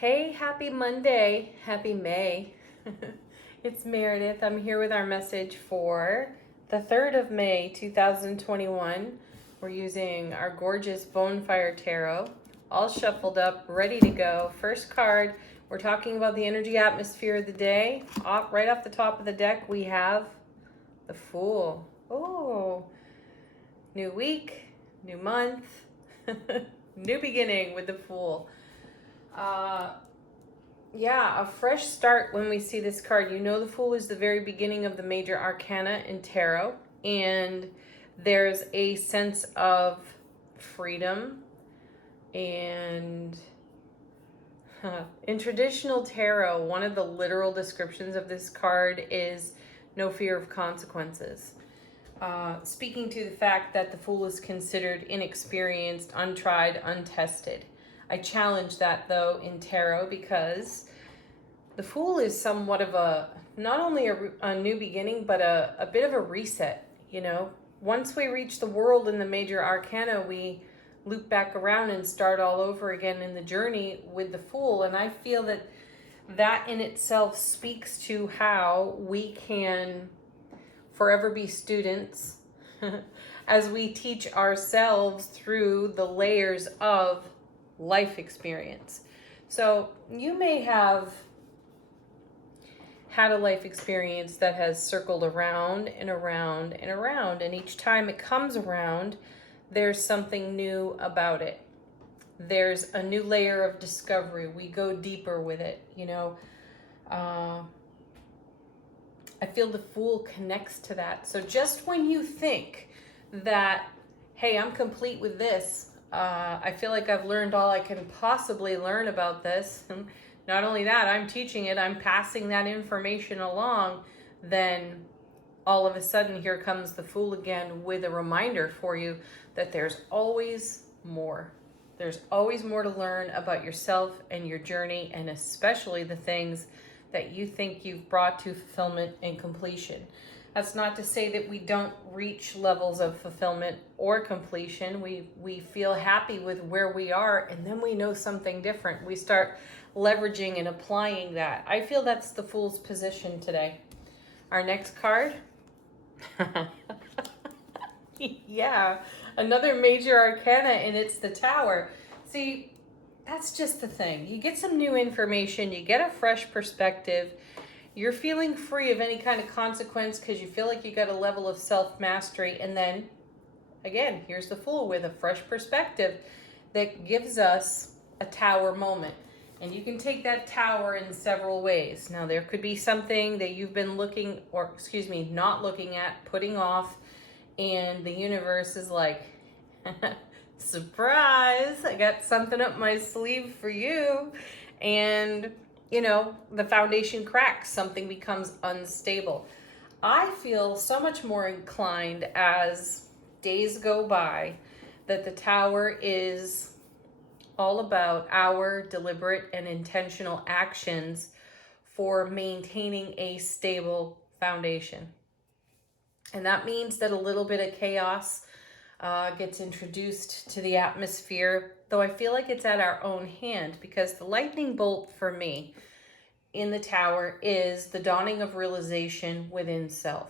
Hey, happy Monday. Happy May. It's Meredith. I'm here with our message for the 3rd of May, 2021. We're using our gorgeous Bonfire Tarot, all shuffled up, ready to go. First card, we're talking about the energy atmosphere of the day. Right off the top of the deck, we have the Fool. Oh, new week, new month, new beginning with the Fool. Yeah, a fresh start when we see this card. You know, the Fool is the very beginning of the major arcana in tarot, and there's a sense of freedom. And in traditional tarot, one of the literal descriptions of this card is no fear of consequences. Speaking to the fact that the Fool is considered inexperienced, untried, untested. I challenge that though in tarot because the Fool is somewhat of not only a new beginning, but a bit of a reset. You know, once we reach the world in the major arcana, we loop back around and start all over again in the journey with the Fool. And I feel that that in itself speaks to how we can forever be students as we teach ourselves through the layers of life experience. So you may have had a life experience that has circled around and around and around, and each time it comes around, there's something new about it. There's a new layer of discovery. We go deeper with it, you know. I feel the Fool connects to that. So just when you think that, hey, I'm complete with this, I feel like I've learned all I can possibly learn about this. Not only that, I'm teaching it, I'm passing that information along. Then all of a sudden, here comes the Fool again with a reminder for you that there's always more. There's always more to learn about yourself and your journey, and especially the things that you think you've brought to fulfillment and completion. That's not to say that we don't reach levels of fulfillment or completion. We feel happy with where we are, and then we know something different. We start leveraging and applying that. I feel that's the Fool's position today. Our next card. Yeah, another major arcana, and it's the Tower. See, that's just the thing. You get some new information, you get a fresh perspective. You're feeling free of any kind of consequence because you feel like you got a level of self-mastery. And then, again, here's the Fool with a fresh perspective that gives us a tower moment. And you can take that tower in several ways. Now, there could be something that you've been not looking at, putting off, and the universe is like, surprise, I got something up my sleeve for you. And you know, the foundation cracks, something becomes unstable. I feel so much more inclined as days go by that the Tower is all about our deliberate and intentional actions for maintaining a stable foundation. And that means that a little bit of chaos gets introduced to the atmosphere, though I feel like it's at our own hand, because the lightning bolt for me in the Tower is the dawning of realization within self.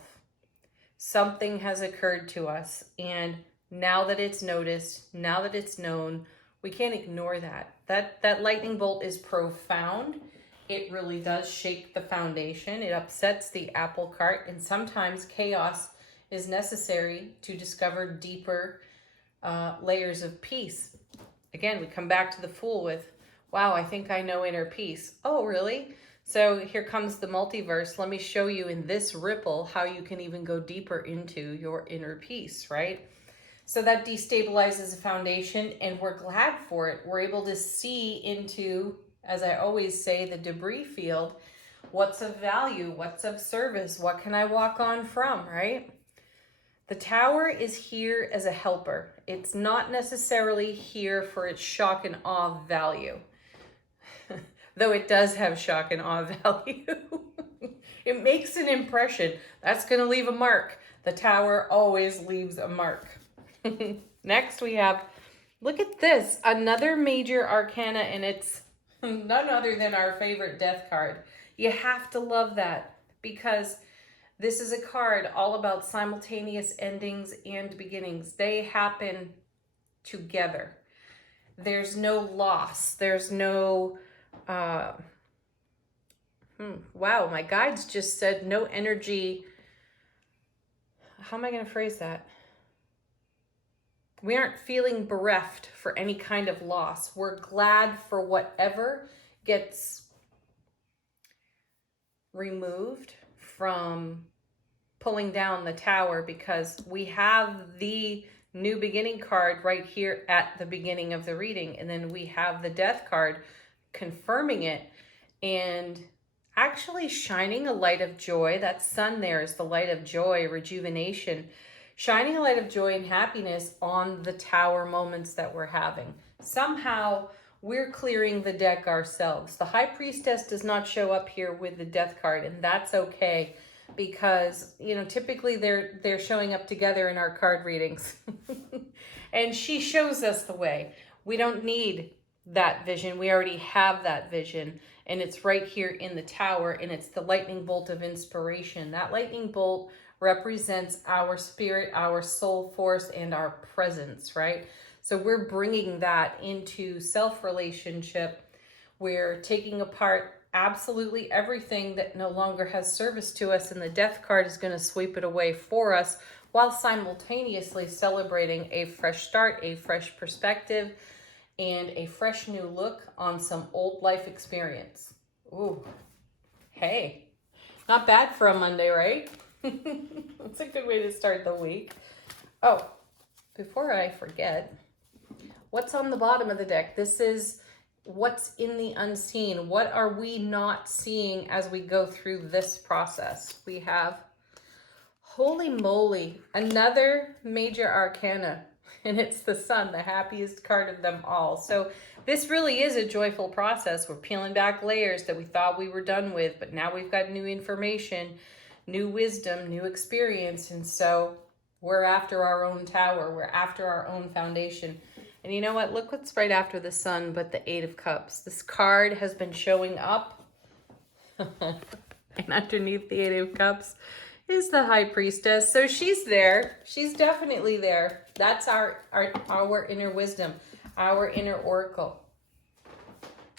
Something has occurred to us, and now that it's noticed, now that it's known, we can't ignore that. That lightning bolt is profound. It really does shake the foundation. It upsets the apple cart, and sometimes chaos is necessary to discover deeper layers of peace. Again, we come back to the Fool with, wow, I think I know inner peace. Oh, really? So here comes the multiverse. Let me show you in this ripple how you can even go deeper into your inner peace, right? So that destabilizes the foundation, and we're glad for it. We're able to see into, as I always say, the debris field. What's of value? What's of service? What can I walk on from, right? The Tower is here as a helper. It's not necessarily here for its shock and awe value. Though it does have shock and awe value. It makes an impression. That's going to leave a mark. The Tower always leaves a mark. Next we have, look at this, another major arcana, and it's None other than our favorite death card. You have to love that because this is a card all about simultaneous endings and beginnings. They happen together. There's no loss. There's no, wow, my guides just said no energy. How am I going to phrase that? We aren't feeling bereft for any kind of loss. We're glad for whatever gets removed from pulling down the tower, because we have the new beginning card right here at the beginning of the reading. And then we have the death card confirming it and actually shining a light of joy. That sun there is the light of joy, rejuvenation, shining a light of joy and happiness on the tower moments that we're having. Somehow we're clearing the deck ourselves. The High Priestess does not show up here with the death card, and that's okay, because, you know, typically they're showing up together in our card readings. And she shows us the way. We don't need that vision. We already have that vision, and it's right here in the tower, and it's the lightning bolt of inspiration. That lightning bolt represents our spirit, our soul force, and our presence, right? So we're bringing that into self-relationship. We're taking apart absolutely everything that no longer has service to us, and the death card is going to sweep it away for us while simultaneously celebrating a fresh start, a fresh perspective, and a fresh new look on some old life experience. Ooh, hey, not bad for a Monday, right? That's a good way to start the week. Oh, before I forget, what's on the bottom of the deck? This is what's in the unseen. What are we not seeing as we go through this process? We have, holy moly, another major arcana, and it's the sun, the happiest card of them all. So this really is a joyful process. We're peeling back layers that we thought we were done with, but now we've got new information, new wisdom, new experience. And so we're after our own tower. We're after our own foundation. And you know what? Look what's right after the sun, but the Eight of Cups. This card has been showing up. And underneath the Eight of Cups is the High Priestess. So she's there. She's definitely there. That's our inner wisdom, our inner oracle.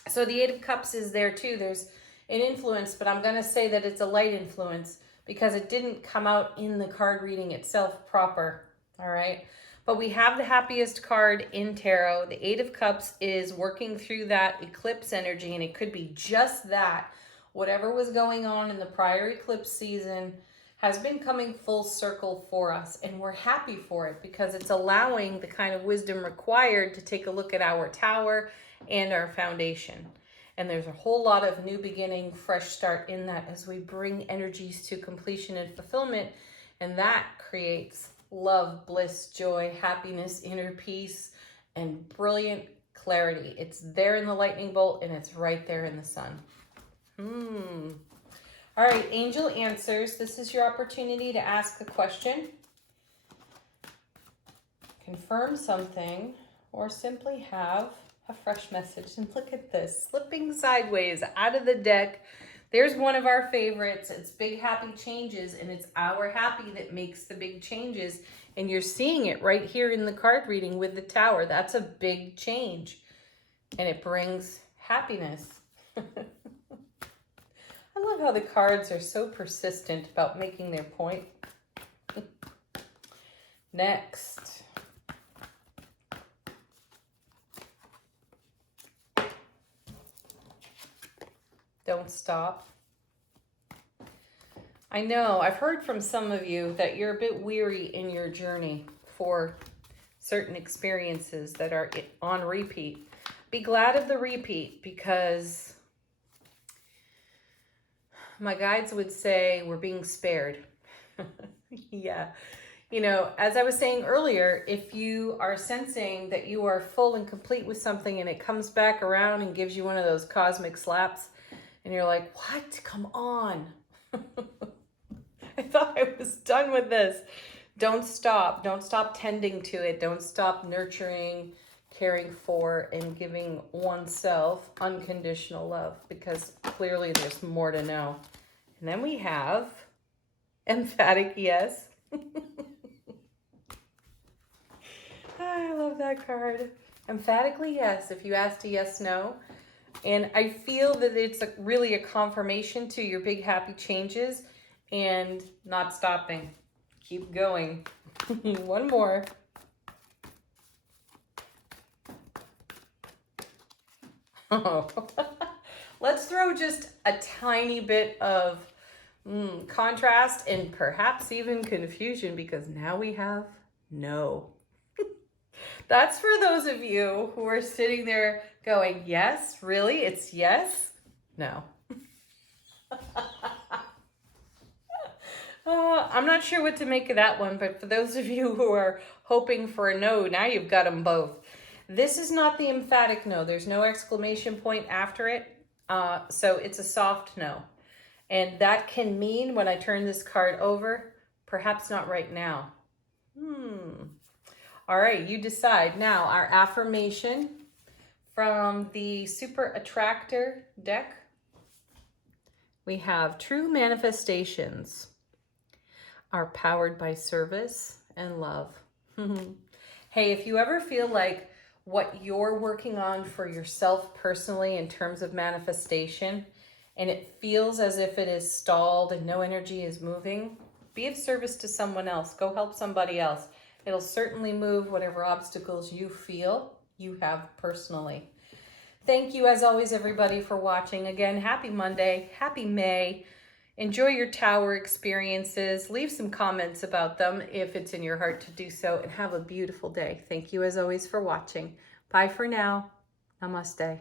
So the Eight of Cups is there too. There's an influence, but I'm going to say that it's a light influence because it didn't come out in the card reading itself proper. All right. But we have the happiest card in tarot. The Eight of Cups is working through that eclipse energy, and it could be just that. Whatever was going on in the prior eclipse season has been coming full circle for us, and we're happy for it because it's allowing the kind of wisdom required to take a look at our tower and our foundation. And there's a whole lot of new beginning, fresh start in that as we bring energies to completion and fulfillment, and that creates love, bliss, joy, happiness, inner peace, and brilliant clarity. It's there in the lightning bolt, and it's right there in the sun. All right, angel answers. This is your opportunity to ask a question, confirm something, or simply have a fresh message. And look at this, slipping sideways out of the deck. There's one of our favorites. It's big happy changes, and it's our happy that makes the big changes. And you're seeing it right here in the card reading with the tower. That's a big change, and it brings happiness. I love how the cards are so persistent about making their point. Next. Don't stop. I know, I've heard from some of you that you're a bit weary in your journey for certain experiences that are on repeat. Be glad of the repeat, because my guides would say we're being spared. Yeah. You know, as I was saying earlier, if you are sensing that you are full and complete with something and it comes back around and gives you one of those cosmic slaps and you're like, what? Come on. I thought I was done with this. Don't stop. Don't stop tending to it. Don't stop nurturing, caring for and giving oneself unconditional love, because clearly there's more to know. And then we have emphatic yes. I love that card. Emphatically yes, if you asked a yes, no. And I feel that it's really a confirmation to your big happy changes and not stopping. Keep going. One more. Oh. Let's throw just a tiny bit of contrast and perhaps even confusion, because now we have no. That's for those of you who are sitting there going, yes, really? It's yes? No. I'm not sure what to make of that one, but for those of you who are hoping for a no, now you've got them both. This is not the emphatic no. There's no exclamation point after it. So it's a soft no. And that can mean, when I turn this card over, perhaps not right now. All right, you decide. Now, our affirmation from the Super Attractor deck. We have true manifestations are powered by service and love. Hey, if you ever feel like what you're working on for yourself personally in terms of manifestation, and it feels as if it is stalled and no energy is moving, be of service to someone else. Go help somebody else. It'll certainly move whatever obstacles you feel you have personally. Thank you, as always, everybody, for watching. Again, happy Monday, happy May. Enjoy your tower experiences. Leave some comments about them if it's in your heart to do so, and have a beautiful day. Thank you, as always, for watching. Bye for now. Namaste.